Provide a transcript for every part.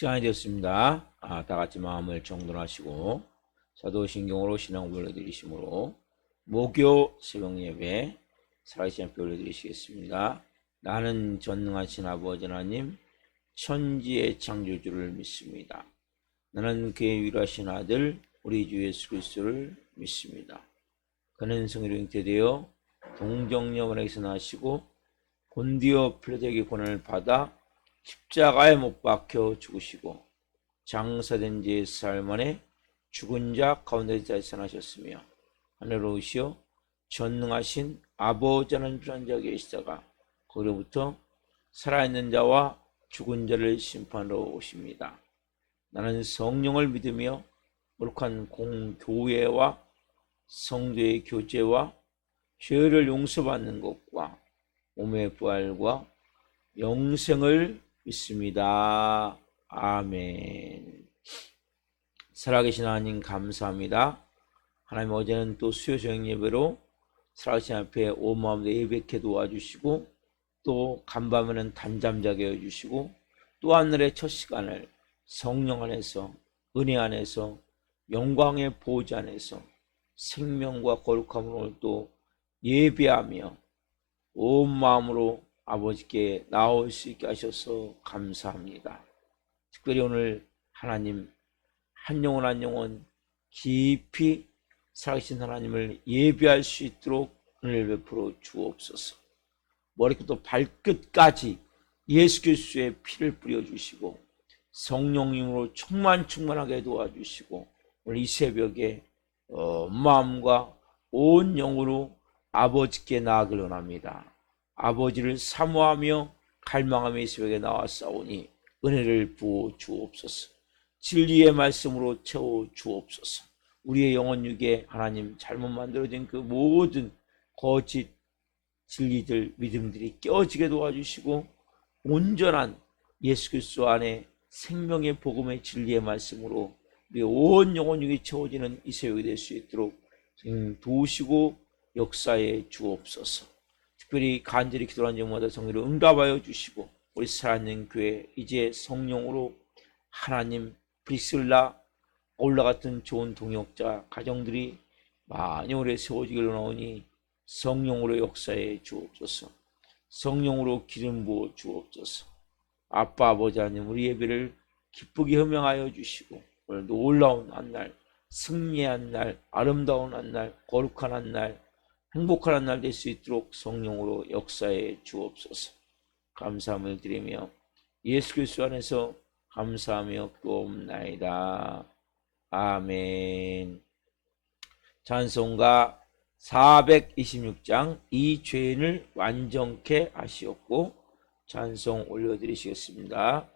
시간이 되었습니다. 다 같이 마음을 정돈하시고 사도신경으로 신앙 올려드리심으로 목요 새벽 예배 살아계신 함께 올려드리시겠습니다. 나는 전능하신 아버지 하나님 천지의 창조주를 믿습니다. 나는 그의 유일하신 아들 우리 주 예수 그리스도를 믿습니다. 그는 성의로 잉태되어 동정녀원에서 나시고 본디오 필라도에게 고난을 받아 십자가에 못 박혀 죽으시고 장사된 지 4일 만에 죽은 자 가운데 자선하셨으며 하늘로 오시어 전능하신 아버지라는 주한 자 계시다가 거기로부터 살아있는 자와 죽은 자를 심판하러 오십니다. 나는 성령을 믿으며 거룩한 공교회와 성도의 교제와 죄를 용서받는 것과 몸의 부활과 영생을 믿습니다. 아멘. 살아계신 하나님 감사합니다. 하나님 어제는 또 수요 저녁 예배로 살아계신 앞에 온 마음으로 예배케 도와주시고 또 간밤에는 단잠 자게 해주시고 또 하늘의 첫 시간을 성령 안에서 은혜 안에서 영광의 보좌 안에서 생명과 거룩함으로 또 예배하며 온 마음으로 아버지께 나올 수 있게 하셔서 감사합니다. 특별히 오늘 하나님 한 영혼 한 영혼 깊이 살아계신 하나님을 예배할 수 있도록 은혜를 베풀어 주옵소서. 머리부터 발끝까지 예수 그리스도의 피를 뿌려주시고 성령님으로 충만하게 도와주시고 오늘 이 새벽에 마음과 온 영으로 아버지께 나아가길 원합니다. 아버지를 사모하며 갈망하며 이 새벽에 나왔사오니 은혜를 부어 주옵소서. 진리의 말씀으로 채워 주옵소서. 우리의 영혼 육에 하나님 잘못 만들어진 그 모든 거짓 진리들 믿음들이 깨어지게 도와주시고 온전한 예수 그리스도 안에 생명의 복음의 진리의 말씀으로 우리의 온 영혼 육이 채워지는 이 새벽이 될 수 있도록 도우시고 역사에 주옵소서. 특별히 간절히 기도하는 점마다 성령으로 응답하여 주시고 우리 살아있는 교회 이제 성령으로 하나님 브리슬라 올라 같은 좋은 동역자 가정들이 많이 오래 세워지길 원하오니 성령으로 역사에 주옵소서. 성령으로 기름 부어 주옵소서. 아빠 아버지 하나님 우리 예배를 기쁘게 허명하여 주시고 오늘 놀라운 한날 승리한 날 아름다운 한날 거룩한 한날 행복한 한날 될 수 있도록 성령으로 역사해 주옵소서. 감사함을 드리며 예수 그리스도 안에서 감사하며 기도옵나이다. 아멘. 찬송가 426장 이 죄인을 완전케 하시옵고 찬송 올려드리시겠습니다.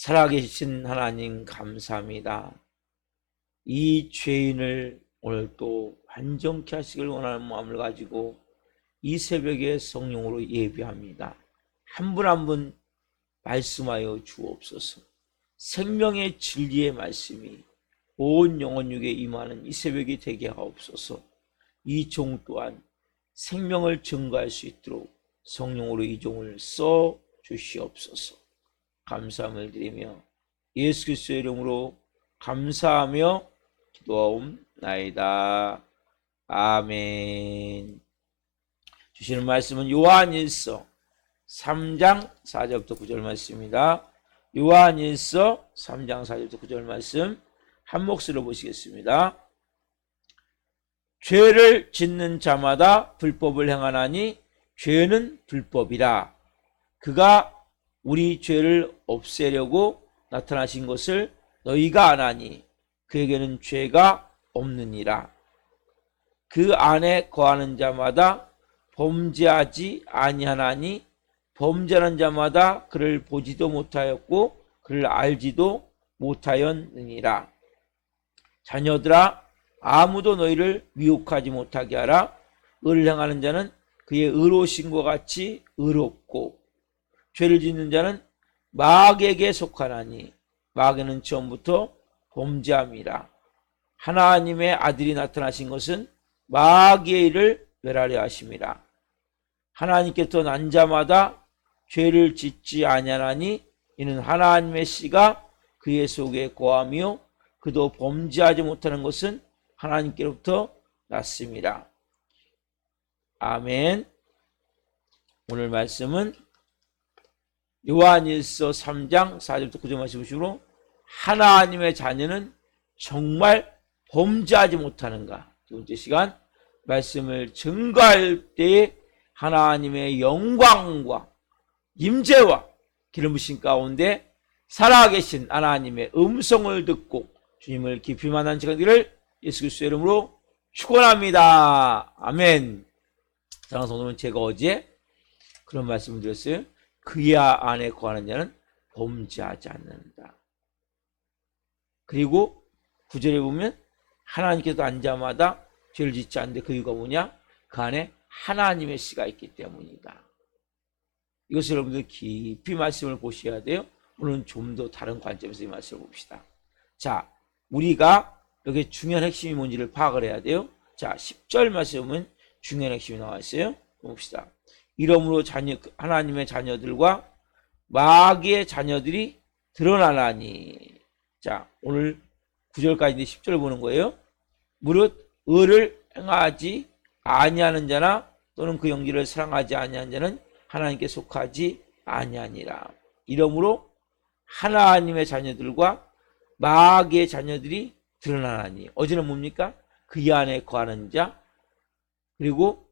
살아계신 하나님 감사합니다. 이 죄인을 오늘 또 완전케 하시길 원하는 마음을 가지고 이 새벽에 성령으로 예배합니다. 한 분 한 분 말씀하여 주옵소서. 생명의 진리의 말씀이 온 영혼육에 임하는 이 새벽이 되게 하옵소서. 이 종 또한 생명을 증거할 수 있도록 성령으로 이 종을 써 주시옵소서. 감사함을 드리며 예수 그리스도의 이름으로 감사하며 기도하옵나이다. 아멘. 주시는 말씀은 요한일서 3장 4절부터 9절 말씀입니다. 요한일서 3장 4절부터 9절 말씀 한 몫으로 보시겠습니다. 죄를 짓는 자마다 불법을 행하나니 죄는 불법이라. 그가 우리 죄를 없애려고 나타나신 것을 너희가 아나니 그에게는 죄가 없느니라. 그 안에 거하는 자마다 범죄하지 아니하나니 범죄하는 자마다 그를 보지도 못하였고 그를 알지도 못하였느니라. 자녀들아, 아무도 너희를 미혹하지 못하게 하라. 의를 행하는 자는 그의 의로우신 것 같이 의롭고 죄를 짓는 자는 마귀에게 속하나니 마귀는 처음부터 범죄함이라. 하나님의 아들이 나타나신 것은 마귀의 일을 멸하려 하심이라. 하나님께서 난 자마다 죄를 짓지 아니하나니 이는 하나님의 씨가 그의 속에 거하며 그도 범죄하지 못하는 것은 하나님께로부터 났습니다. 아멘. 오늘 말씀은 요한일서 3장 4절부터 9절 말씀 보시므로 하나님의 자녀는 정말 범죄하지 못하는가. 두 번째 시간 말씀을 증거할 때에 하나님의 영광과 임재와 기름 부으신 가운데 살아계신 하나님의 음성을 듣고 주님을 깊이 만난 시간들을 예수 그리스도의 이름으로 축원합니다. 아멘. 사랑하는 성도는 제가 어제 그런 말씀을 드렸어요. 그의 안에 거하는 자는 범죄하지 않는다. 그리고 9절에 보면 하나님께서 난 자마다 죄를 짓지 않는데 그 이유가 뭐냐? 그 안에 하나님의 씨가 있기 때문이다. 이것을 여러분들 깊이 말씀을 보셔야 돼요. 오늘은 좀 더 다른 관점에서 이 말씀을 봅시다. 자, 우리가 여기 중요한 핵심이 뭔지를 파악을 해야 돼요. 자, 10절 말씀은 중요한 핵심이 나와 있어요. 봅시다. 이러므로 하나님의 자녀들과 마귀의 자녀들이 드러나나니. 자, 오늘 9절까지 10절 보는 거예요. 무릇 의를 행하지 아니하는 자나 또는 그 형제를 사랑하지 아니하는 자는 하나님께 속하지 아니하니라. 이러므로 하나님의 자녀들과 마귀의 자녀들이 드러나나니. 어제는 뭡니까? 그 안에 거하는 자, 그리고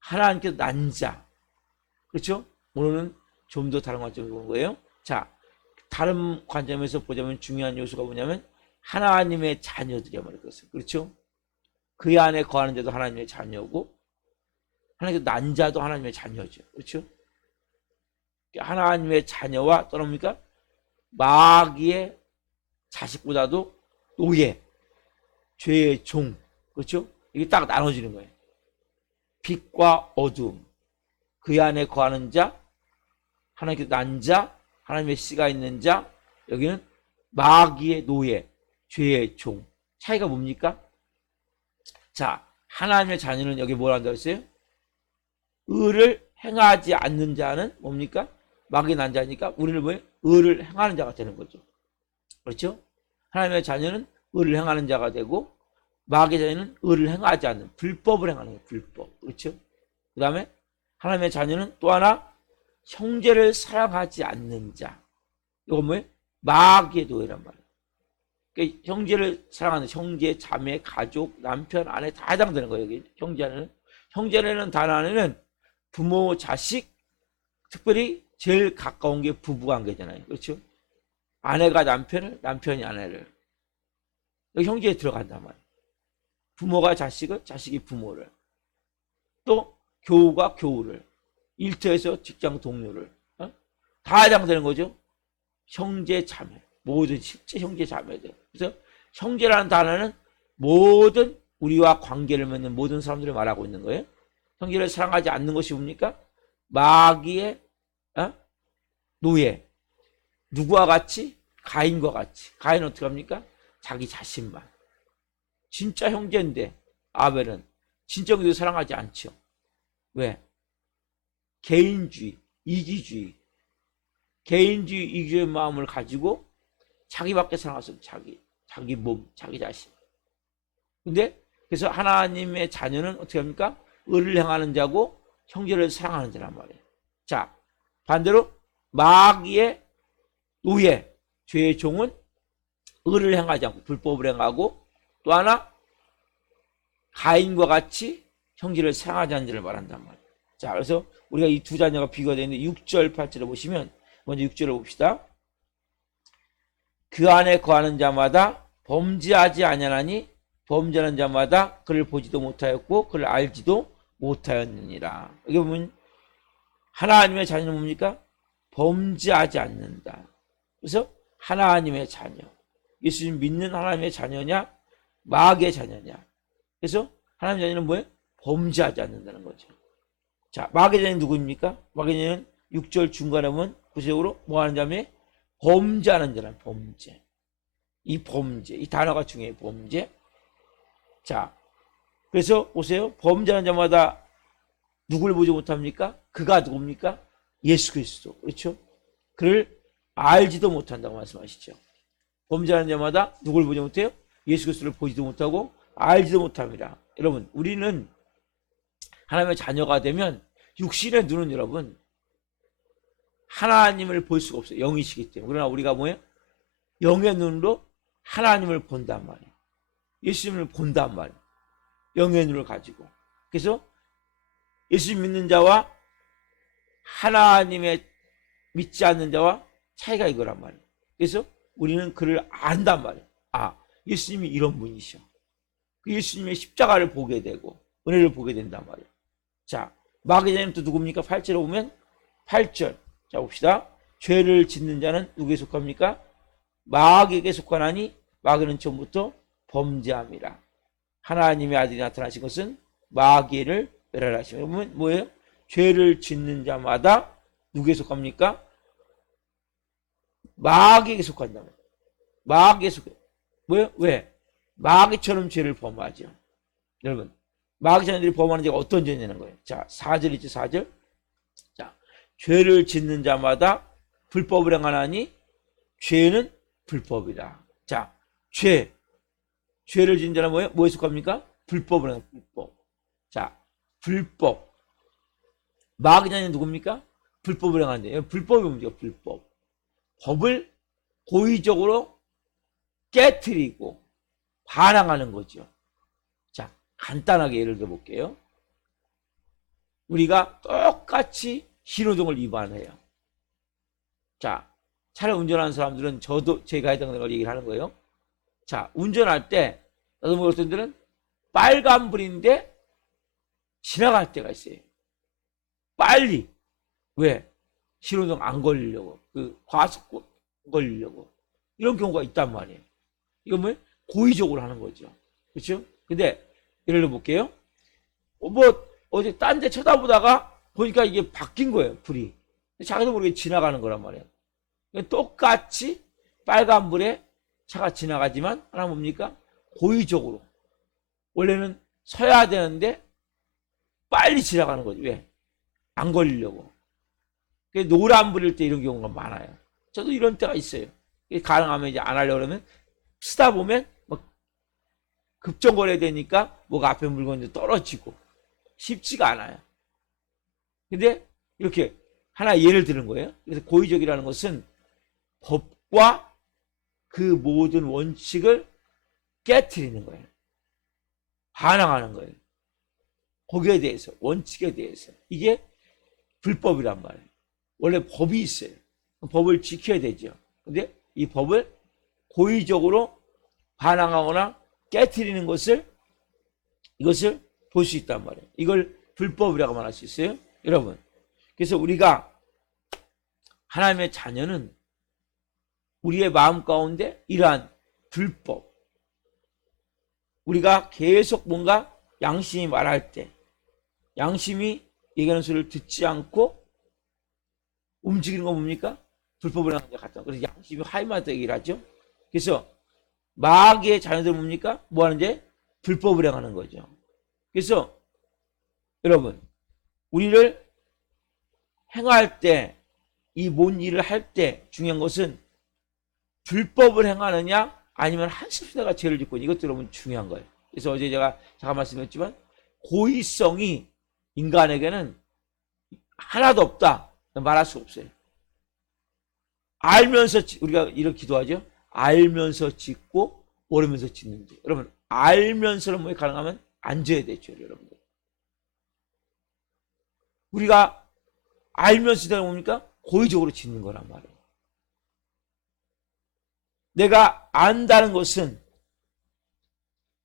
하나님께서 난 자. 그렇죠? 오늘은 좀 더 다른 관점으로 보는 거예요. 자, 다른 관점에서 보자면 중요한 요소가 뭐냐면 하나님의 자녀들이야 말이겠어요. 그렇죠? 그 안에 거하는 자도 하나님의 자녀고 하나님께서 난 자도 하나님의 자녀죠. 그렇죠? 하나님의 자녀와 또 뭡니까? 마귀의 자식보다도 노예, 죄의 종. 그렇죠? 이게 딱 나눠지는 거예요. 빛과 어둠. 그 안에 거하는 자, 하나님께서 난 자, 하나님의 씨가 있는 자, 여기는 마귀의 노예, 죄의 종. 차이가 뭡니까? 자, 하나님의 자녀는 여기 뭐라 한다고 했어요? 의를 행하지 않는 자는 뭡니까? 마귀의 난 자니까 우리는 뭐예요? 의를 행하는 자가 되는 거죠. 그렇죠? 하나님의 자녀는 의를 행하는 자가 되고 마귀의 자녀는 의를 행하지 않는, 불법을 행하는 거예요. 불법. 그렇죠? 그 다음에 하나님의 자녀는 또 하나 형제를 사랑하지 않는 자. 이건 뭐예요? 마귀의 노예란 말이에요. 그러니까 형제를 사랑하는 형제, 자매, 가족, 남편, 아내 다 해당되는 거예요. 여기 형제는. 형제는 단 안에는 부모, 자식, 특별히 제일 가까운 게 부부관계잖아요. 그렇죠? 아내가 남편을, 남편이 아내를. 여기 형제에 들어간단 말이에요. 부모가 자식을, 자식이 부모를. 또 교우가 교우를. 일터에서 직장 동료를. 다 해당되는 거죠. 형제 자매, 모든 실제 형제 자매들. 그래서 형제라는 단어는 모든 우리와 관계를 맺는 모든 사람들을 말하고 있는 거예요. 형제를 사랑하지 않는 것이 뭡니까? 마귀의 노예. 누구와 같이? 가인과 같이. 가인은 어떻게 합니까? 자기 자신만. 진짜 형제인데 아벨은 진짜 형제를 사랑하지 않죠. 왜? 개인주의, 이기주의. 개인주의, 이기주의 마음을 가지고 자기밖에 사랑하지 자기 몸, 자기 자신. 근데 그래서 하나님의 자녀는 어떻게 합니까? 의를 행하는 자고 형제를 사랑하는 자란 말이에요. 자, 반대로 마귀의 노예, 죄의 종은 의를 행하지 않고 불법을 행하고, 또 하나 가인과 같이 형제를 사랑하지 않는 자를 말한단 말이에요. 자, 그래서 우리가 이 두 자녀가 비교가 되는데 6절, 8절을 보시면 먼저 6절을 봅시다. 그 안에 거하는 자마다 범죄하지 아니하나니 범죄하는 자마다 그를 보지도 못하였고 그를 알지도 못하였느니라. 여기 보면 하나님의 자녀는 뭡니까? 범죄하지 않는다. 그래서 하나님의 자녀. 예수님 믿는 하나님의 자녀냐? 마귀의 자녀냐? 그래서 하나님의 자녀는 뭐예요? 범죄하지 않는다는 거죠. 자, 마귀의 자녀는 누구입니까? 마귀의 자녀는 6절 중간에 보면 구체적으로 뭐 하는 자매? 범죄하는 자란 범죄. 이 범죄, 이 단어가 중요해요. 범죄. 자, 그래서 보세요. 범죄하는 자마다 누구를 보지 못합니까? 그가 누굽니까? 예수 그리스도. 그렇죠? 그를 알지도 못한다고 말씀하시죠. 범죄하는 자마다 누구를 보지 못해요? 예수 그리스도를 보지도 못하고 알지도 못합니다. 여러분, 우리는 하나님의 자녀가 되면 육신의 눈은 여러분 하나님을 볼 수가 없어요. 영이시기 때문에. 그러나 우리가 뭐예요? 영의 눈으로 하나님을 본단 말이에요. 예수님을 본단 말이에요. 영의 눈을 가지고. 그래서 예수님 믿는 자와 하나님의 믿지 않는 자와 차이가 이거란 말이에요. 그래서 우리는 그를 안단 말이에요. 아, 예수님이 이런 분이셔. 그 예수님의 십자가를 보게 되고 은혜를 보게 된단 말이에요. 자, 마귀자님 또 누굽니까? 8절에 보면 8절. 자, 봅시다. 죄를 짓는 자는 누구에 속합니까? 마귀에게 속하나니 마귀는 처음부터 범죄함이라. 하나님의 아들이 나타나신 것은 마귀를 멸하시며. 보면 뭐예요? 죄를 짓는 자마다 누구에 속합니까? 마귀에게 속한다. 마귀에 속해. 뭐예요? 왜? 마귀처럼 죄를 범하죠. 여러분, 마귀 자녀들이 범하는 죄가 어떤 죄냐는 거예요. 자, 4절 있죠, 4절. 자, 죄를 짓는 자마다 불법을 행하나니 죄는 불법이다. 자, 죄를 짓는 자는 뭐예요? 뭐에 속합니까? 불법을 행하는 불법. 자, 불법. 마귀 자녀는 누굽니까? 불법을 행하는데, 불법이 뭡니까? 불법. 법을 고의적으로 깨트리고 반항하는 거죠. 자, 간단하게 예를 들어 볼게요. 우리가 똑같이 신호등을 위반해요. 자, 차를 운전하는 사람들은 제가 했던 걸 얘기를 하는 거예요. 자, 운전할 때 나도 모르는 분들은 빨간불인데 지나갈 때가 있어요. 빨리. 왜? 신호등 안 걸리려고. 과속 걸리려고. 이런 경우가 있단 말이에요. 이건 뭐 고의적으로 하는 거죠. 그렇죠? 근데 예를 들어 볼게요. 어제 딴 데 쳐다보다가 보니까 이게 바뀐 거예요. 불이. 자기도 모르게 지나가는 거란 말이에요. 똑같이 빨간불에 차가 지나가지만 하나 뭡니까? 고의적으로. 원래는 서야 되는데 빨리 지나가는 거지. 왜? 안 걸리려고. 노란불일 때 이런 경우가 많아요. 저도 이런 때가 있어요. 가능하면 이제 안 하려고 그러면 쓰다 보면 막 급정거려야 되니까 뭐가 앞에 물건이 떨어지고 쉽지가 않아요. 근데 이렇게 하나 예를 드는 거예요. 그래서 고의적이라는 것은 법과 그 모든 원칙을 깨트리는 거예요. 반항하는 거예요. 거기에 대해서, 원칙에 대해서. 이게 불법이란 말이에요. 원래 법이 있어요. 법을 지켜야 되죠. 근데 이 법을 고의적으로 반항하거나 깨트리는 이것을 볼 수 있단 말이에요. 이걸 불법이라고 말할 수 있어요. 여러분, 그래서 우리가 하나님의 자녀는 우리의 마음 가운데 이러한 불법, 우리가 계속 뭔가 양심이 말할 때 양심이 얘기하는 소리를 듣지 않고 움직이는 건 뭡니까? 불법을 하는 것 같다. 그래서 양심이 하이마다 얘기를 하죠. 그래서 마귀의 자녀들 뭡니까? 뭐 하는데? 불법을 행하는 거죠. 그래서 여러분, 우리를 행할 때, 이 뭔 일을 할 때 중요한 것은 불법을 행하느냐 아니면 한순간에 내가 죄를 짓고 이것도 여러분 중요한 거예요. 그래서 어제 제가 잠깐 말씀드렸지만 고의성이 인간에게는 하나도 없다 말할 수 없어요. 알면서 우리가 이렇게 기도하죠. 알면서 짓고 모르면서 짓는지. 여러분 알면서는 뭐 가능하면 안 져야 되죠, 여러분들. 우리가 알면서 되는 뭡니까? 고의적으로 짓는 거란 말이에요. 내가 안다는 것은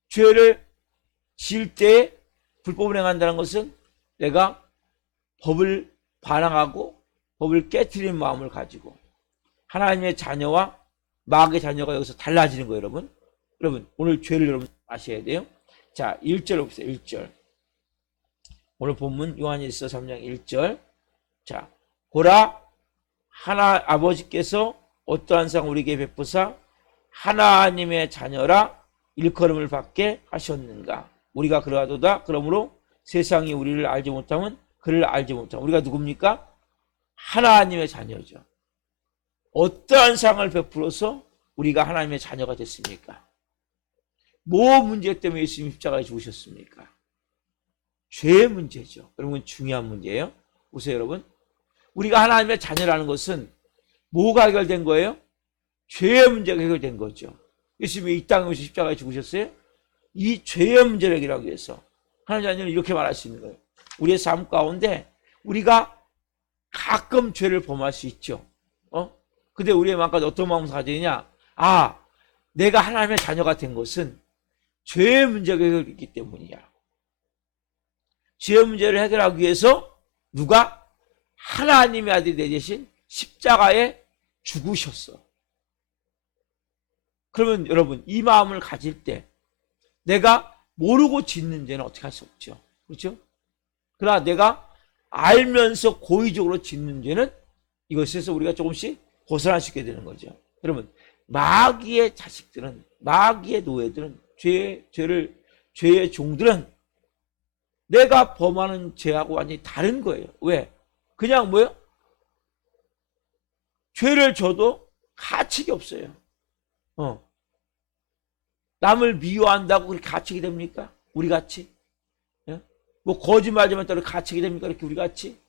죄를 지을 때 불법을 행한다는 것은 내가 법을 반항하고 법을 깨트리는 마음을 가지고 하나님의 자녀와 마귀의 자녀가 여기서 달라지는 거예요, 여러분. 여러분, 오늘 죄를 여러분 아셔야 돼요. 자, 1절 보세요, 1절. 오늘 본문 요한일서 3장 1절. 자, 보라, 하나 아버지께서 어떠한 상 우리에게 베푸사 하나님의 자녀라 일컬음을 받게 하셨는가. 우리가 그러하도다. 그러므로 세상이 우리를 알지 못하면 그를 알지 못하면 우리가 누굽니까? 하나님의 자녀죠. 어떠한 상을 베풀어서 우리가 하나님의 자녀가 됐습니까? 뭐 문제 때문에 예수님이 십자가에 죽으셨습니까? 죄의 문제죠. 여러분 중요한 문제예요. 보세요, 여러분. 우리가 하나님의 자녀라는 것은 뭐가 해결된 거예요? 죄의 문제가 해결된 거죠. 예수님이 이 땅에 오셔서 십자가에 죽으셨어요. 이 죄의 문제를 해결하기 위해서 하나님의 자녀는 이렇게 말할 수 있는 거예요. 우리의 삶 가운데 우리가 가끔 죄를 범할 수 있죠. 근데 우리의 마음까지 어떤 마음을 가지느냐? 아, 내가 하나님의 자녀가 된 것은 죄의 문제가 해결됐기 때문이야. 죄의 문제를 해결하기 위해서 누가? 하나님의 아들이 내 대신 십자가에 죽으셨어. 그러면 여러분 이 마음을 가질 때 내가 모르고 짓는 죄는 어떻게 할 수 없죠. 그렇죠? 그러나 내가 알면서 고의적으로 짓는 죄는 이것에서 우리가 조금씩 벗어날 수 있게 되는 거죠. 여러분 마귀의 자식들은, 마귀의 노예들은, 죄의 종들은 내가 범하는 죄하고 완전히 다른 거예요. 왜? 그냥 뭐예요? 죄를 져도 가책이 없어요. 남을 미워한다고 그렇게 가책이 됩니까? 우리 같이? 뭐 거짓말 좀 했다고 가책이 됩니까? 이렇게 우리 같이?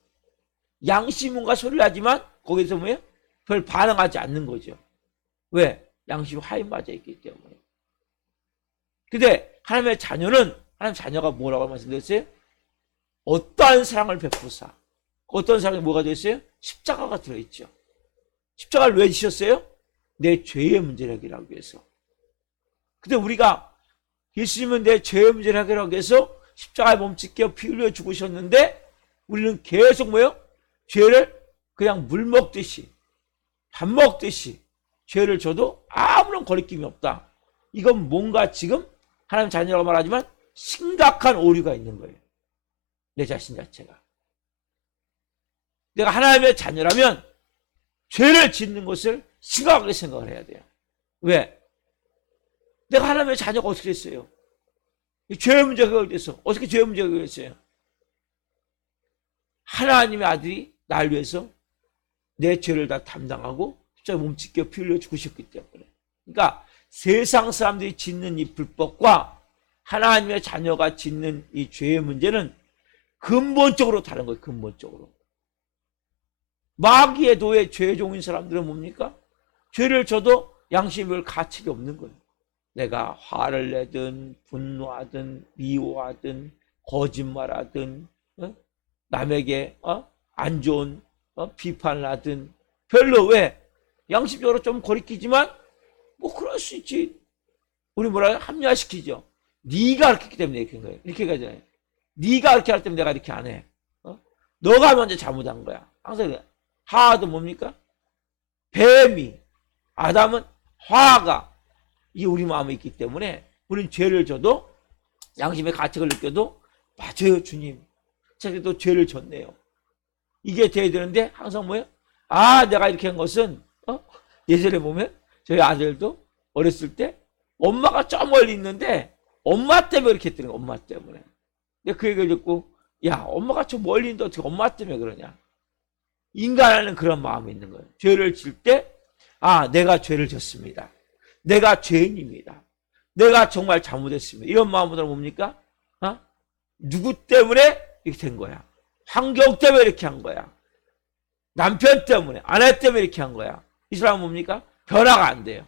양심은가 소리를 하지만 거기서 뭐예요? 별 반응하지 않는 거죠. 왜? 양심 하인 맞아 있기 때문에. 근데 하나님의 자녀는, 하나님의 자녀가 뭐라고 말씀드렸어요? 어떠한 사랑을 베푸사. 어떤 사랑이 뭐가 되었어요? 십자가가 들어있죠. 십자가를 왜 지셨어요? 내 죄의 문제를 해결하기 위해서. 근데 우리가 예수님은 내 죄의 문제를 해결하기 위해서 십자가에 몸짓겨 피 흘려 죽으셨는데 우리는 계속 뭐예요? 죄를 그냥 물 먹듯이, 밥 먹듯이 죄를 져도 아무런 거리낌이 없다. 이건 뭔가 지금 하나님 자녀라고 말하지만 심각한 오류가 있는 거예요. 내 자신 자체가. 내가 하나님의 자녀라면 죄를 짓는 것을 심각하게 생각을 해야 돼요. 왜? 내가 하나님의 자녀가 어떻게 됐어요? 죄의 문제가 해결됐어. 어떻게 죄의 문제가 해결됐어요? 하나님의 아들이 날 위해서 내 죄를 다 담당하고 십자가에 몸짓겨 피 흘려 죽으셨기 때문에. 그러니까 세상 사람들이 짓는 이 불법과 하나님의 자녀가 짓는 이 죄의 문제는 근본적으로 다른 거예요. 근본적으로. 마귀의 도의 죄의 종인 사람들은 뭡니까? 죄를 져도 양심을 가책이 없는 거예요. 내가 화를 내든 분노하든 미워하든 거짓말하든 남에게 안 좋은 비판을 하든 별로. 왜? 양심적으로 좀 거리끼지만 뭐 그럴 수 있지. 우리 뭐라 합리화시키죠. 네가 그렇게 했기 때문에 이렇게 한 거예요. 이렇게 가잖아요. 네가 그렇게 할 때문에 내가 이렇게 안 해. 너가 먼저 잘못한 거야. 항상 그래. 하도 뭡니까? 뱀이 아담은 화가 이게 우리 마음에 있기 때문에 우리는 죄를 져도 양심의 가책을 느껴도 맞아요 주님 제가 죄를 졌네요. 이게 돼야 되는데 항상 뭐예요? 아 내가 이렇게 한 것은 예전에 보면 저희 아들도 어렸을 때 엄마가 저 멀리 있는데 엄마 때문에 이렇게 했더니 엄마 때문에. 근데 그 얘기를 듣고 야 엄마가 저 멀리 있는데 어떻게 엄마 때문에 그러냐. 인간에는 그런 마음이 있는 거예요. 죄를 질 때 아 내가 죄를 졌습니다. 내가 죄인입니다. 내가 정말 잘못했습니다. 이런 마음으로 뭡니까? 누구 때문에 이렇게 된 거야. 환경 때문에 이렇게 한 거야. 남편 때문에 아내 때문에 이렇게 한 거야. 이 사람은 뭡니까? 변화가 안 돼요.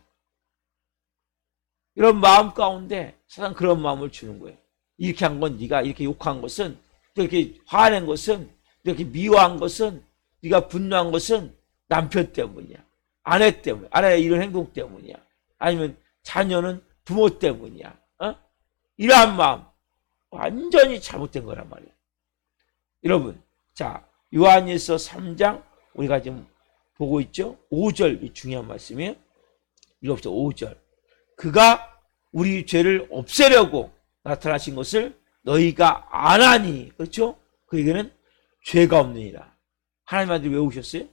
이런 마음 가운데 사단 그런 마음을 주는 거예요. 이렇게 한 건 네가 이렇게 욕한 것은 이렇게 화낸 것은 이렇게 미워한 것은 네가 분노한 것은 남편 때문이야. 아내 때문에 아내의 이런 행동 때문이야. 아니면 자녀는 부모 때문이야. 이러한 마음 완전히 잘못된 거란 말이에요. 여러분 자 요한일서 3장 우리가 지금 보고 있죠. 5절 중요한 말씀이에요. 읽어보세요. 5절 그가 우리 죄를 없애려고 나타나신 것을 너희가 아나니 그렇죠? 그에게는 죄가 없느니라. 하나님한테 왜 오셨어요?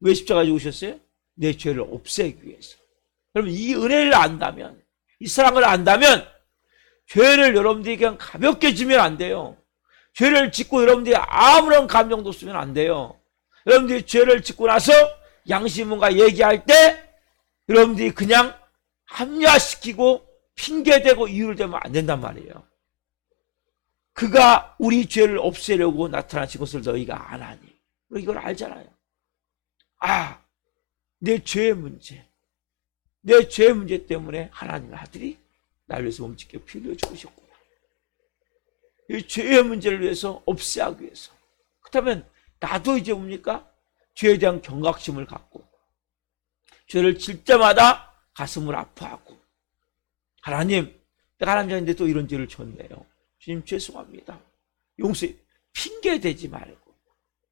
왜 십자가에 오셨어요? 내 죄를 없애기 위해서. 여러분 이 은혜를 안다면 이 사랑을 안다면 죄를 여러분들이 그냥 가볍게 지면 안 돼요. 죄를 짓고 여러분들이 아무런 감정도 쓰면 안 돼요. 여러분들이 죄를 짓고 나서 양심문과 얘기할 때 여러분들이 그냥 합리화시키고 핑계대고 이유를 대면 안 된단 말이에요. 그가 우리 죄를 없애려고 나타나신 것을 너희가 아나니. 이걸 알잖아요. 아, 내 죄의 문제. 내 죄의 문제 때문에 하나님의 아들이 나를 위해서 몸짓게 피 흘려 죽으셨구나. 이 죄의 문제를 위해서 없애하기 위해서. 그렇다면 나도 이제 뭡니까? 죄에 대한 경각심을 갖고 죄를 질 때마다 가슴을 아파하고 하나님 내가 하나님인데 또 이런 죄를 졌네요. 주님 죄송합니다. 용서해. 핑계대지 말고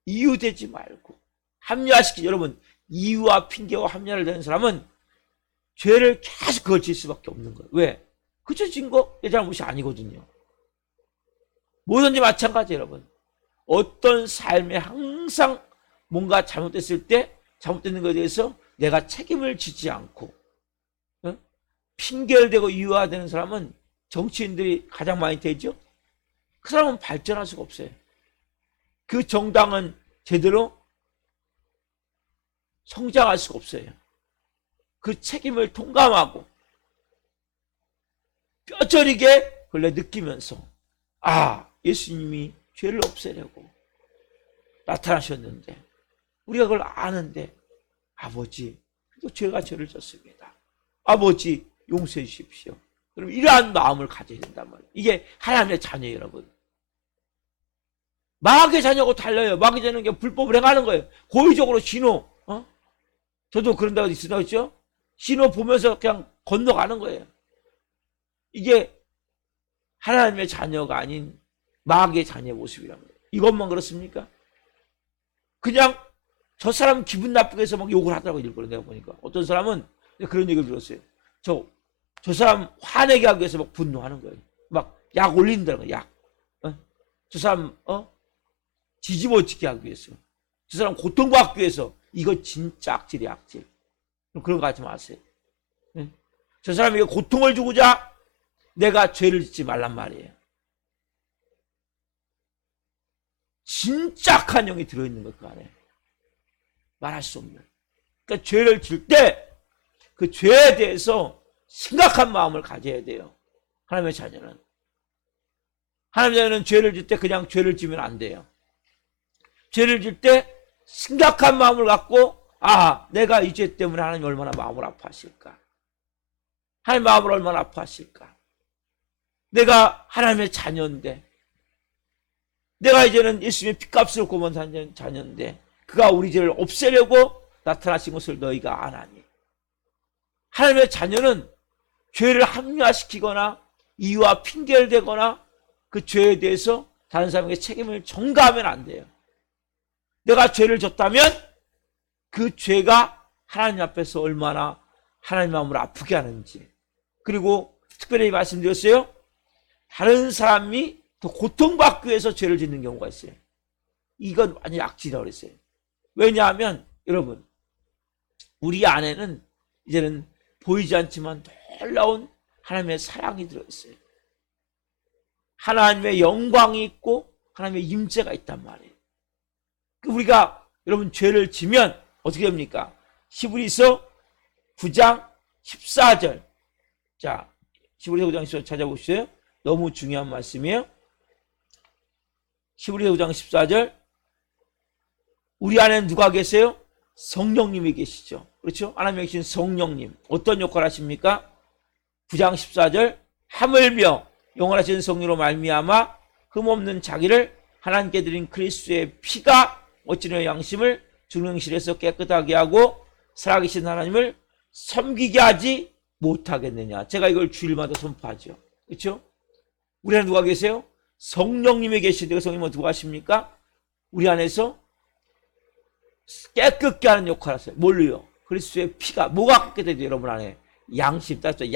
이유대지 말고 합리화시키지. 여러분 이유와 핑계와 합리화를 대는 사람은 죄를 계속 그걸 질 수밖에 없는 거예요. 왜? 그 죄 진 거 내 잘못이 아니거든요. 뭐든지 마찬가지 여러분. 어떤 삶에 항상 뭔가 잘못됐을 때 잘못되는 것에 대해서 내가 책임을 지지 않고 핑계를 대고 이유화되는 사람은 정치인들이 가장 많이 되죠. 그 사람은 발전할 수가 없어요. 그 정당은 제대로 성장할 수가 없어요. 그 책임을 통감하고 뼈저리게 그걸 느끼면서 아 예수님이 죄를 없애려고 나타나셨는데 우리가 그걸 아는데 아버지 또 죄가 죄를 졌습니다. 아버지 용서해 주십시오. 그럼 이러한 마음을 가져야 된단 말이에요. 이게 하나님의 자녀예요 여러분. 마귀의 자녀하고 달라요. 마귀의 자녀는 그냥 불법을 행하는 거예요. 고의적으로 신호 저도 그런 데가 있었죠. 신호 보면서 그냥 건너가는 거예요. 이게 하나님의 자녀가 아닌 마귀의 자녀의 모습이란 말이에요. 이것만 그렇습니까? 그냥 저 사람 기분 나쁘게 해서 막 욕을 하더라고요. 일부러 내가 보니까. 어떤 사람은 그런 얘기를 들었어요. 저 사람 화내게 하기 위해서 막 분노하는 거예요. 막 약 올린다는 거예요. 약. 저 사람 뒤집어지게 하기 위해서. 저 사람 고통받기 위해서. 이거 진짜 악질이야 악질. 그런 거 하지 마세요. 저 사람에게 고통을 주고자 내가 죄를 짓지 말란 말이에요. 진짜 악한 영이 들어있는 것 그 안에. 말할 수 없는. 그러니까 죄를 질 때 그 죄에 대해서 심각한 마음을 가져야 돼요. 하나님의 자녀는. 하나님의 자녀는 죄를 질 때 그냥 죄를 지면 안 돼요. 죄를 질 때 심각한 마음을 갖고 아 내가 이 죄 때문에 하나님 얼마나 마음을 아파하실까. 하나님 마음을 얼마나 아파하실까. 내가 하나님의 자녀인데 내가 이제는 예수님의 핏값을 고만 산 자녀인데 그가 우리 죄를 없애려고 나타나신 것을 너희가 아나니. 하나님의 자녀는 죄를 합리화시키거나 이유와 핑계를 대거나 그 죄에 대해서 다른 사람에게 책임을 전가하면 안 돼요. 내가 죄를 졌다면 그 죄가 하나님 앞에서 얼마나 하나님 마음을 아프게 하는지. 그리고 특별히 말씀드렸어요. 다른 사람이 더 고통받기 위해서 죄를 짓는 경우가 있어요. 이건 완전 악질이라고 그랬어요. 왜냐하면 여러분, 우리 안에는 이제는 보이지 않지만 놀라운 하나님의 사랑이 들어있어요. 하나님의 영광이 있고 하나님의 임재가 있단 말이에요. 우리가 여러분 죄를 지면 어떻게 됩니까? 히브리서 9장 14절. 자, 히브리서 9장 14절 찾아보시죠. 너무 중요한 말씀이에요. 히브리서 9장 14절. 우리 안에는 누가 계세요? 성령님이 계시죠. 그렇죠? 하나님에 계신 성령님. 어떤 역할을 하십니까? 9장 14절. 하물며 영원하신 성령으로 말미암아 흠없는 자기를 하나님께 드린 그리스도의 피가 어찌나 양심을 중능실에서 깨끗하게 하고 살아계신 하나님을 섬기게 하지 못하겠느냐. 제가 이걸 주일마다 선포하죠. 그렇죠? 우리 안에 누가 계세요? 성령님이 계시는데 성령님은 누가 하십니까? 우리 안에서 깨끗게 하는 역할을 하세요. 뭘로요? 그리스도의 피가. 뭐가 깨끗해져요? 여러분 안에 양심. 따뜻해.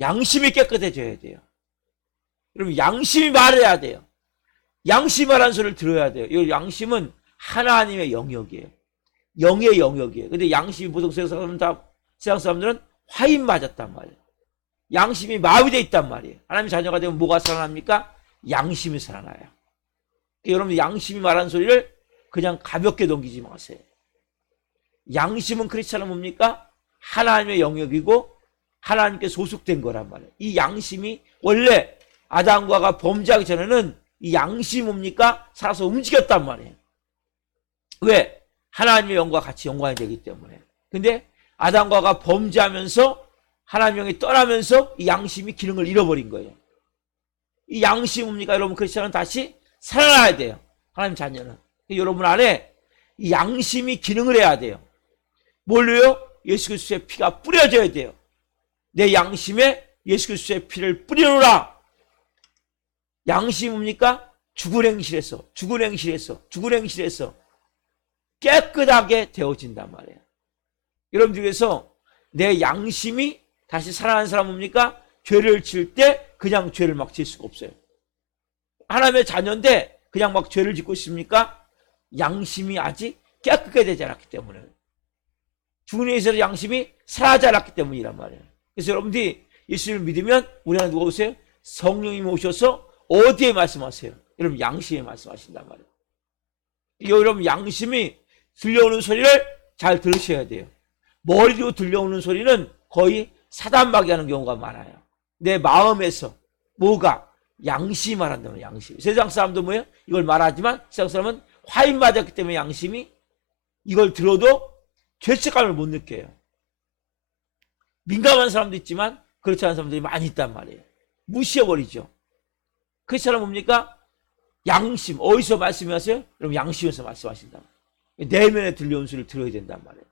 양심이 깨끗해져야 돼요. 여러분 양심이 말해야 돼요. 양심이 말하는 소리를 들어야 돼요. 이 양심은 하나님의 영역이에요. 영의 영역이에요. 근데 양심이 보통 세상 사람들은 화인 맞았단 말이에요. 양심이 마비되어 있단 말이에요. 하나님의 자녀가 되면 뭐가 살아납니까? 양심이 살아나요. 여러분 양심이 말하는 소리를 그냥 가볍게 넘기지 마세요. 양심은 크리스찬은 뭡니까? 하나님의 영역이고 하나님께 소속된 거란 말이에요. 이 양심이 원래 아담과 하와가 범죄하기 전에는 이 양심이 뭡니까? 살아서 움직였단 말이에요. 왜? 하나님의 영과 같이 연관이 되기 때문에. 근데 아담과 하와가 범죄하면서 하나님의 영이 떠나면서 이 양심이 기능을 잃어버린 거예요. 이 양심이 뭡니까? 여러분 크리스찬은 다시 살아나야 돼요. 하나님 자녀는. 여러분 안에 이 양심이 기능을 해야 돼요. 뭘로요? 예수 그리스도의 피가 뿌려져야 돼요. 내 양심에 예수 그리스도의 피를 뿌리노라. 양심이 뭡니까? 죽은 행실에서 깨끗하게 되어진단 말이에요. 여러분들께서 내 양심이 다시 살아나는 사람 뭡니까? 죄를 지을 때 그냥 죄를 막 지을 수가 없어요. 하나님의 자녀인데 그냥 막 죄를 짓고 있습니까? 양심이 아직 깨끗하게 되지 않았기 때문에. 죽은 행실에서 양심이 살아나지 않았기 때문이란 말이에요. 그래서 여러분들이 예수를 믿으면 우리 안에 누가 오세요? 성령님이 오셔서 어디에 말씀하세요? 여러분 양심에 말씀하신단 말이에요. 여러분 양심이 들려오는 소리를 잘 들으셔야 돼요. 머리로 들려오는 소리는 거의 사단마귀 하는 경우가 많아요. 내 마음에서 뭐가 양심이 말한다면 양심. 세상 사람도 뭐예요? 이걸 말하지만 세상 사람은 화인 맞았기 때문에 양심이 이걸 들어도 죄책감을 못 느껴요. 민감한 사람도 있지만 그렇지 않은 사람들이 많이 있단 말이에요. 무시해버리죠. 크리스찬은 뭡니까? 양심. 어디서 말씀하세요? 여러분 양심에서 말씀하신다. 내면에 들려온 소리를 들어야 된단 말이에요.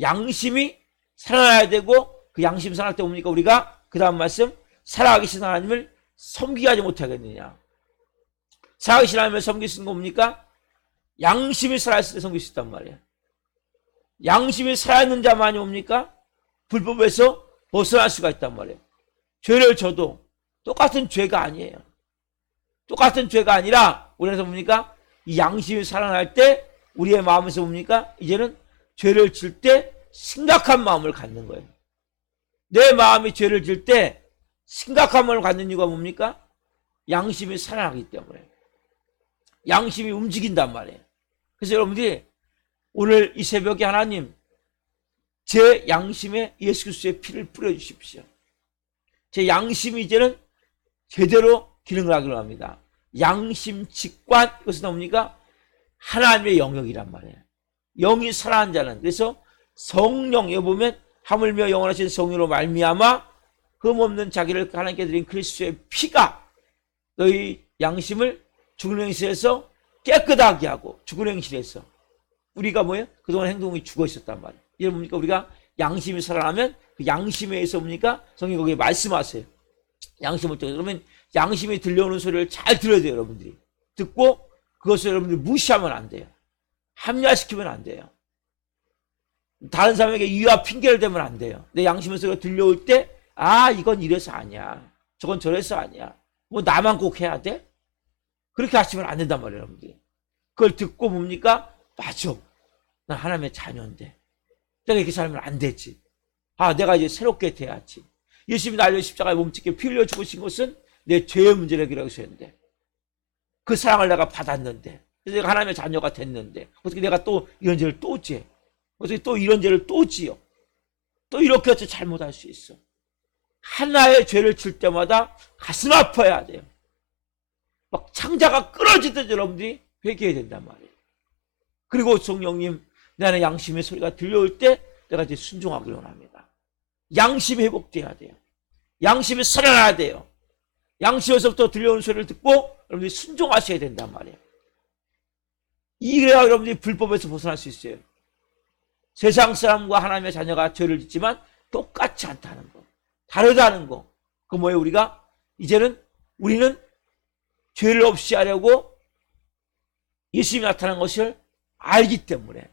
양심이 살아나야 되고 그 양심 살아날 때 뭡니까? 우리가 그 다음 말씀 살아계신 하나님을 섬기게 하지 못하겠느냐. 살아계신 하나님을 섬길 수 있는 거 뭡니까? 양심이 살아있을 때 섬길 수 있단 말이에요. 양심이 살아있는 자만이 뭡니까? 불법에서 벗어날 수가 있단 말이에요. 죄를 져도 똑같은 죄가 아니에요. 똑같은 죄가 아니라 우리에서 뭡니까? 이 양심이 살아날 때 우리의 마음에서 뭡니까? 이제는 죄를 질 때 심각한 마음을 갖는 거예요. 내 마음이 죄를 질 때 심각한 마음을 갖는 이유가 뭡니까? 양심이 살아나기 때문에. 양심이 움직인단 말이에요. 그래서 여러분들이 오늘 이 새벽에 하나님 제 양심에 예수 그리스도의 피를 뿌려주십시오. 제 양심이 이제는 제대로 기능을 하기로 합니다. 양심 직관, 이것은 뭡니까? 하나님의 영역이란 말이에요. 영이 살아난 자는. 그래서 성령에 보면 하물며 영원하신 성령으로 말미암아 흠없는 자기를 하나님께 드린 그리스도의 피가 너희 양심을 죽은 행실에서 깨끗하게 하고, 죽은 행실에서 우리가 뭐예요? 그동안 행동이 죽어 있었단 말이에요. 이게 뭡니까? 우리가 양심이 살아나면 그 양심에 의해서 뭡니까? 성경이 거기에 말씀하세요. 양심을 통해서. 그러면 양심이 들려오는 소리를 잘 들어야 돼요, 여러분들이. 듣고 그것을 여러분들이 무시하면 안 돼요. 합리화시키면 안 돼요. 다른 사람에게 이유와 핑계를 대면 안 돼요. 내 양심의 소리가 들려올 때, 아, 이건 이래서 아니야. 저건 저래서 아니야. 뭐 나만 꼭 해야 돼? 그렇게 하시면 안 된단 말이에요, 여러분들이. 그걸 듣고 뭡니까? 맞아. 난 하나님의 자녀인데. 내가 이렇게 살면 안 되지. 아, 내가 이제 새롭게 돼야지. 예수님이 날려 십자가에 몸짓게 피 흘려 죽으신 것은 내 죄의 문제를 해결하기 위해서였는데, 그 사랑을 내가 받았는데, 그래서 내가 하나님의 자녀가 됐는데, 어떻게 내가 또 이런 죄를 또 지어? 어떻게 또 이런 죄를 또 지어? 또 이렇게 해서 잘못할 수 있어. 하나의 죄를 질 때마다 가슴 아파야 돼요. 막 창자가 끊어지듯 여러분들이 회개해야 된단 말이에요. 그리고 성령님, 내 안에 양심의 소리가 들려올 때 내가 이제 순종하기 원합니다. 양심이 회복돼야 돼요. 양심이 살아나야 돼요. 양심에서부터 들려오는 소리를 듣고 여러분들이 순종하셔야 된단 말이에요. 이래야 여러분들이 불법에서 벗어날 수 있어요. 세상 사람과 하나님의 자녀가 죄를 짓지만 똑같지 않다는 거, 다르다는 거. 그 뭐예요? 우리가 이제는 우리는 죄를 없이 하려고 예수님이 나타난 것을 알기 때문에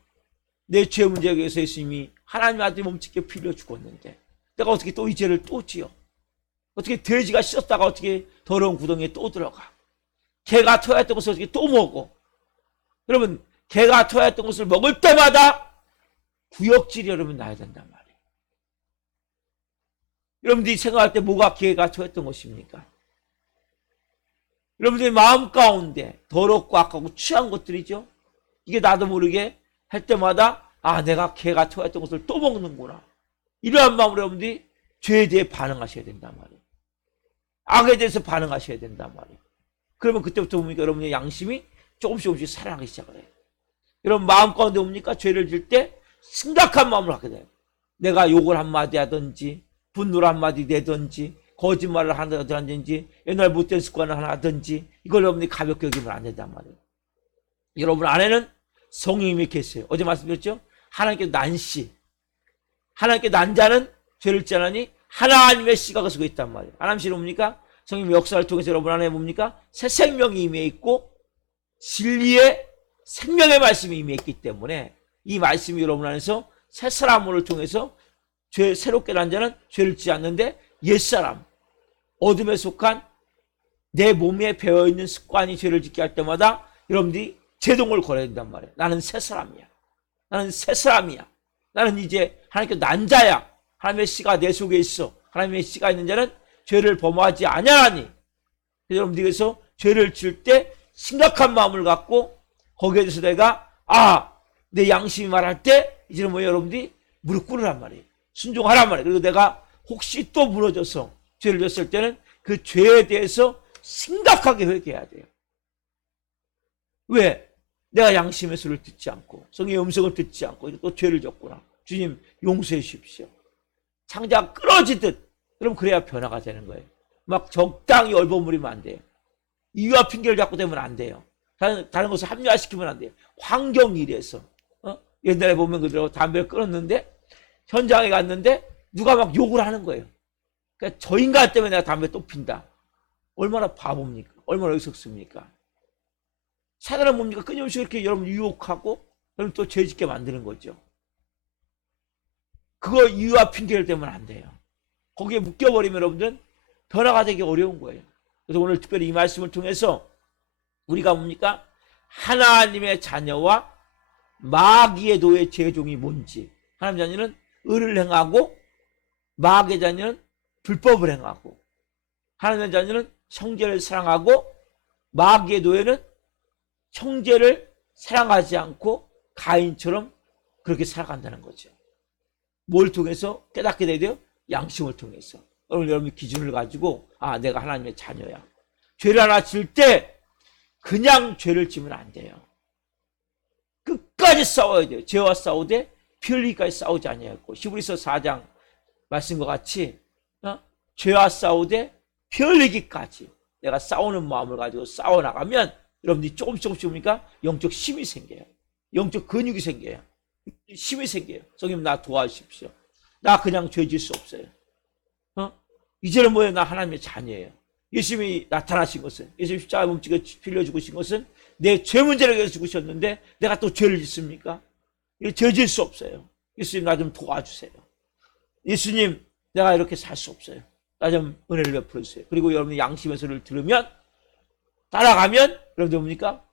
내 죄 문제에 대해서 예수님이 하나님 아들이 몸짓게 피 흘려 죽었는데 내가 어떻게 또 이 죄를 또 지어? 어떻게 돼지가 씻었다가 어떻게 더러운 구덩이에 또 들어가? 개가 토했던 것을 어떻게 또 먹어? 여러분, 개가 토했던 것을 먹을 때마다 구역질이 여러분 나야 된단 말이에요. 여러분들이 생각할 때 뭐가 개가 토했던 것입니까? 여러분들의 마음 가운데 더럽고 악하고 취한 것들이죠. 이게 나도 모르게 할 때마다 아, 내가 개가 토했던 것을 또 먹는구나. 이러한 마음으로 여러분들이 죄에 대해 반응하셔야 된단 말이에요. 악에 대해서 반응하셔야 된단 말이에요. 그러면 그때부터 뭡니까? 여러분의 양심이 조금씩 살아나기 시작을 해요. 여러분 마음 가운데 뭡니까? 죄를 질 때 심각한 마음을 갖게 돼요. 내가 욕을 한마디 하든지 분노를 한마디 내든지 거짓말을 하든지 옛날 못된 습관을 하나 하든지 이걸 여러분이 가볍게 여기면 안 된단 말이에요. 여러분 안에는 성령님이 계세요. 어제 말씀드렸죠? 하나님께 난 씨, 하나님께 난 자는 죄를 짓지 않으니 하나님의 씨가 그 속에 있단 말이에요. 하나님 씨는 뭡니까? 성령님의 역사를 통해서 여러분 안에 뭡니까? 새 생명이 임해 있고 진리의 생명의 말씀이 임해 있기 때문에 이 말씀이 여러분 안에서 새 사람을 통해서 죄 새롭게 난 자는 죄를 짓지 않는데 옛사람, 어둠에 속한 내 몸에 배어있는 습관이 죄를 짓게 할 때마다 여러분들이 제동을 걸어야 된단 말이에요. 나는 새 사람이야. 나는 새 사람이야. 나는 이제 하나님께 난 자야. 하나님의 씨가 내 속에 있어. 하나님의 씨가 있는 자는 죄를 범하지 아니하니. 여러분들께서 죄를 질 때 심각한 마음을 갖고 거기에 대해서 내가 내 양심이 말할 때 이제는 뭐예요? 여러분들이 무릎 꿇으란 말이에요. 순종하란 말이에요. 그리고 내가 혹시 또 무너져서 죄를 졌을 때는 그 죄에 대해서 심각하게 회개해야 돼요. 왜? 내가 양심의 소리를 듣지 않고 성령의 음성을 듣지 않고 또 죄를 졌구나. 주님 용서해 주십시오. 창자가 끊어지듯 그럼 그래야 변화가 되는 거예요. 막 적당히 얼버무리면 안 돼요. 이유와 핑계를 잡고 되면 안 돼요. 다른 것을 합리화시키면 안 돼요. 환경 일에서 옛날에 보면 그대로 담배를 끊었는데 현장에 갔는데 누가 막 욕을 하는 거예요. 그러니까 저 인간 때문에 내가 담배 또 핀다. 얼마나 바보입니까? 얼마나 어리석습니까? 사단은 뭡니까? 끊임없이 이렇게 여러분 유혹하고 여러분 또 죄짓게 만드는 거죠. 그거 이유와 핑계를 대면 안 돼요. 거기에 묶여버리면 여러분들은 변화가 되기 어려운 거예요. 그래서 오늘 특별히 이 말씀을 통해서 우리가 뭡니까? 하나님의 자녀와 마귀의 도의 제종이 뭔지. 하나님의 자녀는 의를 행하고 마귀의 자녀는 불법을 행하고 하나님의 자녀는 형제를 사랑하고 마귀의 도에는 형제를 사랑하지 않고 가인처럼 그렇게 살아간다는 거죠. 뭘 통해서 깨닫게 돼요? 양심을 통해서. 오늘 여러분이 기준을 가지고 내가 하나님의 자녀야. 죄를 하나 질 때 그냥 죄를 지면 안 돼요. 끝까지 싸워야 돼요. 죄와 싸우되 피 흘리기까지 싸우지 아니하였고 히브리서 4장 말씀과 같이 죄와 싸우되 피 흘리기까지 내가 싸우는 마음을 가지고 싸워나가면 여러분들이 조금씩 뭡니까? 영적 힘이 생겨요. 영적 근육이 생겨요. 힘이 생겨요. 성님 나 도와주십시오. 나 그냥 죄 질 수 없어요. 이제는 뭐예요? 나 하나님의 자녀예요. 예수님이 나타나신 것은, 예수님 십자가 몸짓에 빌려 죽으신 것은 내 죄 문제를 위해서 죽으셨는데 내가 또 죄를 짓습니까? 이거 죄 질 수 없어요. 예수님 나 좀 도와주세요. 예수님 내가 이렇게 살 수 없어요. 나 좀 은혜를 베풀어 주세요. 그리고 여러분이 양심의 소리를 들으면, 따라가면 여러분들 뭡니까?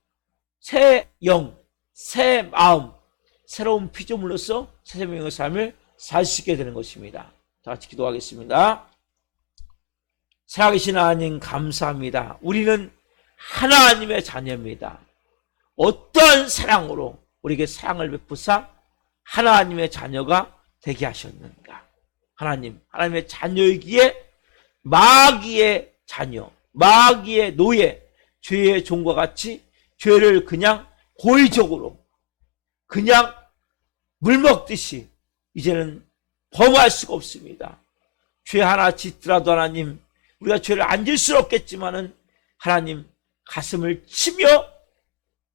새 영, 새 마음, 새로운 피조물로서 새 생명의 삶을 살 수 있게 되는 것입니다. 다 같이 기도하겠습니다. 살아계신 하나님 감사합니다. 우리는 하나님의 자녀입니다. 어떠한 사랑으로 우리에게 사랑을 베푸사 하나님의 자녀가 되게 하셨는가? 하나님, 하나님의 자녀이기에 마귀의 자녀, 마귀의 노예, 죄의 종과 같이 죄를 그냥 고의적으로 그냥 물 먹듯이 이제는 범할 수가 없습니다. 죄 하나 짓더라도 하나님, 우리가 죄를 안 질 수는 없겠지만은 하나님 가슴을 치며,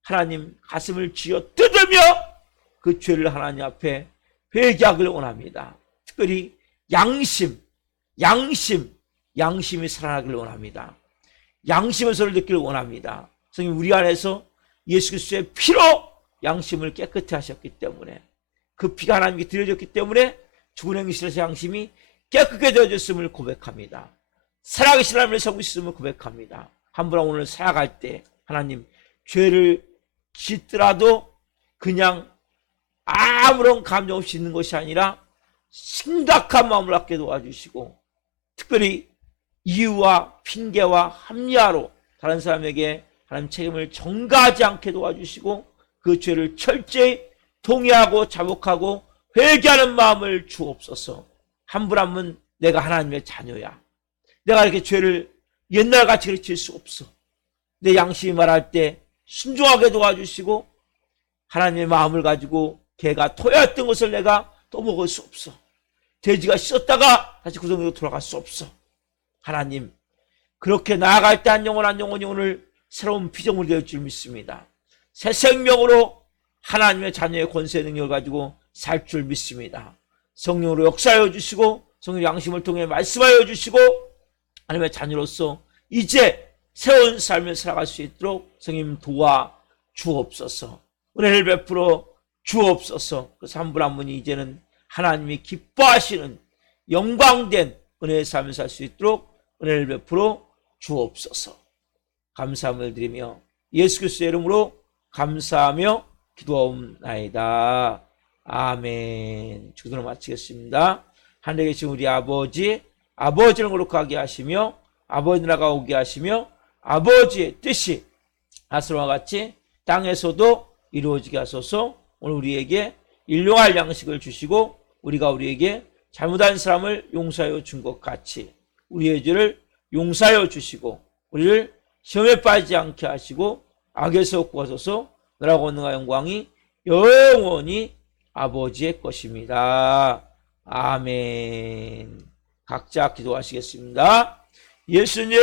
하나님 가슴을 쥐어 뜯으며 그 죄를 하나님 앞에 회개하기를 원합니다. 특별히 양심이 살아나기를 원합니다. 양심의 소리를 듣기를 원합니다. 성님, 우리 안에서 예수 그리스도의 피로 양심을 깨끗이 하셨기 때문에, 그 피가 하나님께 드려졌기 때문에 죽은 행실에서 양심이 깨끗게 되어졌음을 고백합니다. 살아계신 하나님을 섬기고 있음을 고백합니다. 함부로 오늘 살아갈 때 하나님, 죄를 짓더라도 그냥 아무런 감정 없이 있는 것이 아니라 심각한 마음을 갖게 도와주시고, 특별히 이유와 핑계와 합리화로 다른 사람에게 하나님 책임을 전가하지 않게 도와주시고, 그 죄를 철저히 동의하고 자복하고 회개하는 마음을 주옵소서. 한 분 한 분 내가 하나님의 자녀야, 내가 이렇게 죄를 옛날같이 그칠 수 없어, 내 양심이 말할 때 순종하게 도와주시고, 하나님의 마음을 가지고 개가 토야했던 것을 내가 또 먹을 수 없어, 돼지가 씻었다가 다시 그 정도로 돌아갈 수 없어. 하나님, 그렇게 나아갈 때 한 영혼 한 영혼이 오늘 새로운 피조물이 될 줄 믿습니다. 새 생명으로 하나님의 자녀의 권세 능력을 가지고 살 줄 믿습니다. 성령으로 역사하여 주시고, 성령 양심을 통해 말씀하여 주시고, 하나님의 자녀로서 이제 새로운 삶을 살아갈 수 있도록 성님 도와 주옵소서. 은혜를 베풀어 주옵소서. 그래서 한 분 한 분이 이제는 하나님이 기뻐하시는 영광된 은혜의 삶을 살 수 있도록 은혜를 베풀어 주옵소서. 감사함을 드리며 예수 그리스도의 이름으로 감사하며 기도하옵나이다. 아멘. 기도를 마치겠습니다. 하늘에 계신 우리 아버지, 아버지를 거룩하게 하시며 아버지 나라가 오게 하시며 아버지의 뜻이 하늘과 같이 땅에서도 이루어지게 하소서. 오늘 우리에게 일용할 양식을 주시고, 우리가 우리에게 잘못한 사람을 용서하여 준 것 같이 우리의 죄를 용서하여 주시고, 우리를 시험에 빠지지 않게 하시고 악에서 구하소서. 나라가 권능과 영광이 영원히 아버지의 것입니다. 아멘. 각자 기도하시겠습니다. 예수님.